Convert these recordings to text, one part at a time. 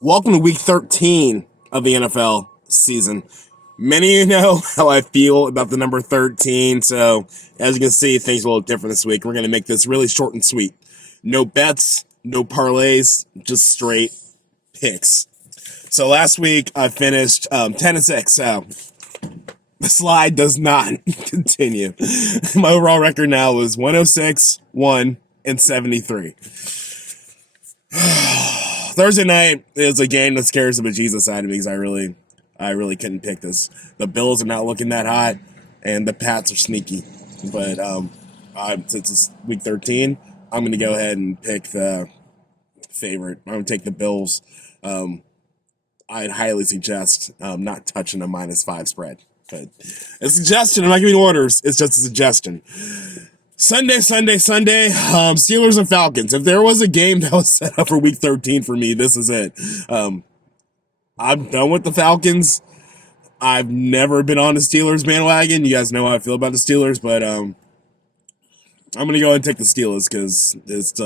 Welcome to week 13 of the NFL season. Many of you know how I feel about the number 13, so as you can see, things are a little different this week. We're going to make this really short and sweet. No bets, no parlays, just straight picks. So last week I finished 10-6, so the slide does not continue. My overall record now is 106, 1, and 73. Thursday night is a game that scares the bejesus out of me because I really couldn't pick this. The Bills are not looking that hot, and the Pats are sneaky. But since it's week 13, I'm going to go ahead and pick the favorite. I'm going to take the Bills. I'd highly suggest not touching a -5 spread. But a suggestion. I'm not giving orders. It's just a suggestion. Sunday. Steelers and Falcons. If there was a game that was set up for week 13 for me, this is it. I'm done with the Falcons. I've never been on the Steelers bandwagon. You guys know how I feel about the Steelers, but I'm going to go ahead and take the Steelers because it's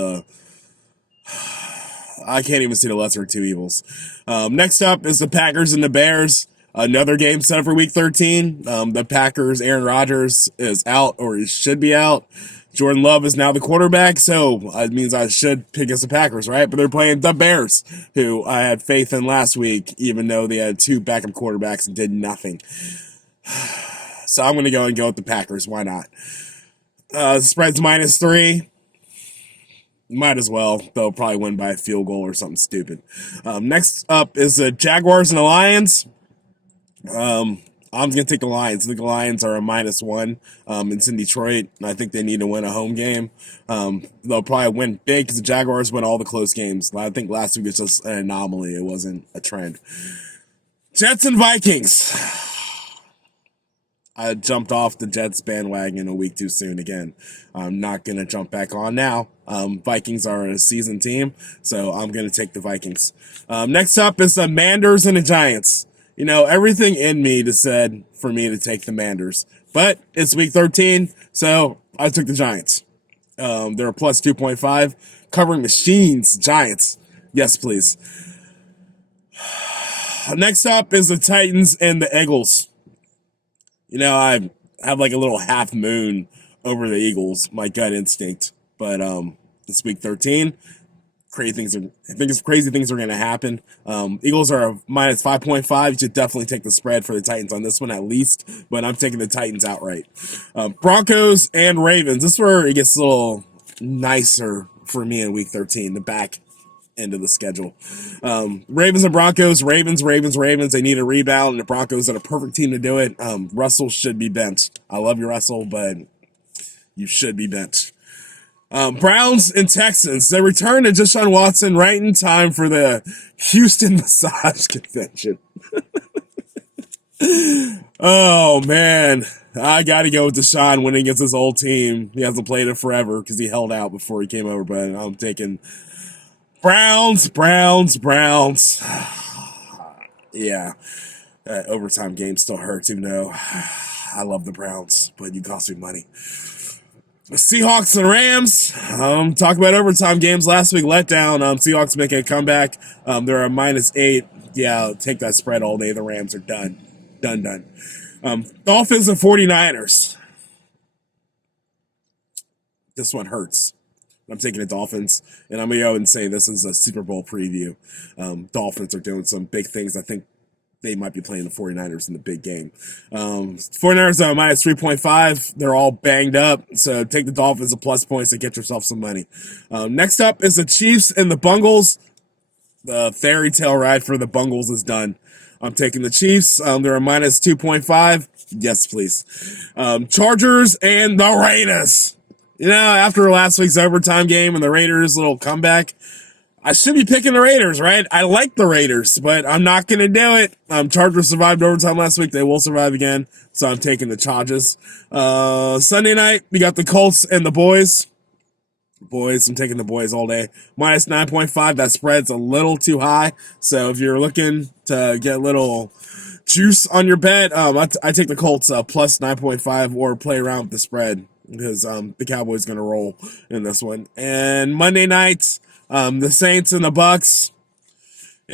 I can't even see the lesser of two evils. Next up is the Packers and the Bears. Another game set for week 13. The Packers, Aaron Rodgers is out, or he should be out. Jordan Love is now the quarterback, so it means I should pick against the Packers, right? But they're playing the Bears, who I had faith in last week, even though they had two backup quarterbacks and did nothing. So I'm going to go with the Packers. Why not? Spread's -3. Might as well. They'll probably win by a field goal or something stupid. Next up is the Jaguars and the Lions. I'm going to take the Lions. I think the Lions are a -1. It's in Detroit, and I think they need to win a home game. They'll probably win big because the Jaguars win all the close games. I think last week was just an anomaly. It wasn't a trend. Jets and Vikings. I jumped off the Jets bandwagon a week too soon again. I'm not going to jump back on now. Vikings are a seasoned team, so I'm going to take the Vikings. Next up is the Manders and the Giants. You know, everything in me just said for me to take the Manders. But it's week 13, so I took the Giants. They're a plus 2.5. Covering machines, Giants. Yes, please. Next up is the Titans and the Eagles. You know, I have like a little half moon over the Eagles, my gut instinct. But it's week 13. Crazy things are going to happen. Eagles are a -5.5. You should definitely take the spread for the Titans on this one at least, but I'm taking the Titans outright. Broncos and Ravens. This is where it gets a little nicer for me in week 13, the back end of the schedule. Ravens and Broncos. Ravens. They need a rebound, and the Broncos are a perfect team to do it. Russell should be benched. I love you, Russell, but you should be benched. Browns and Texans. They return to Deshaun Watson right in time for the Houston Massage Convention. Oh, man. I got to go with Deshaun winning against his old team. He hasn't played it forever because he held out before he came over, but I'm taking Browns. Yeah. Overtime game still hurts, even though I love the Browns, but you cost me money. Seahawks and Rams. Talk about overtime games last week. Letdown. Seahawks making a comeback. They're a -8. Yeah, take that spread all day. The Rams are done. Done. Dolphins and 49ers. This one hurts. I'm taking the Dolphins, and I'm going to go and say this is a Super Bowl preview. Dolphins are doing some big things. I think they might be playing the 49ers in the big game. 49ers are -3.5. They're all banged up, so take the Dolphins at plus points and get yourself some money. Next up is the Chiefs and the Bungles. The fairy tale ride for the Bungles is done. I'm taking the Chiefs. They're a -2.5. Yes, please. Chargers and the Raiders. You know, after last week's overtime game and the Raiders' little comeback, I should be picking the Raiders, right? I like the Raiders, but I'm not going to do it. Chargers survived overtime last week. They will survive again, so I'm taking the Chargers. Sunday night, we got the Colts and the Boys. I'm taking the Boys all day. -9.5. That spread's a little too high, so if you're looking to get a little juice on your bet, I take the Colts plus 9.5 or play around with the spread because the Cowboys going to roll in this one. And Monday night, the Saints and the Bucks.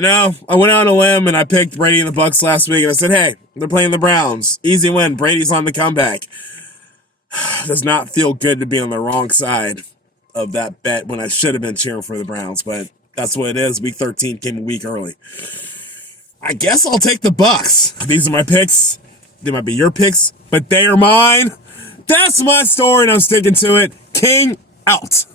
I went on a limb and I picked Brady and the Bucks last week, and I said, hey, they're playing the Browns. Easy win. Brady's on the comeback. Does not feel good to be on the wrong side of that bet when I should have been cheering for the Browns, but that's what it is. Week 13 came a week early. I guess I'll take the Bucks. These are my picks. They might be your picks, but they are mine. That's my story, and I'm sticking to it. King out.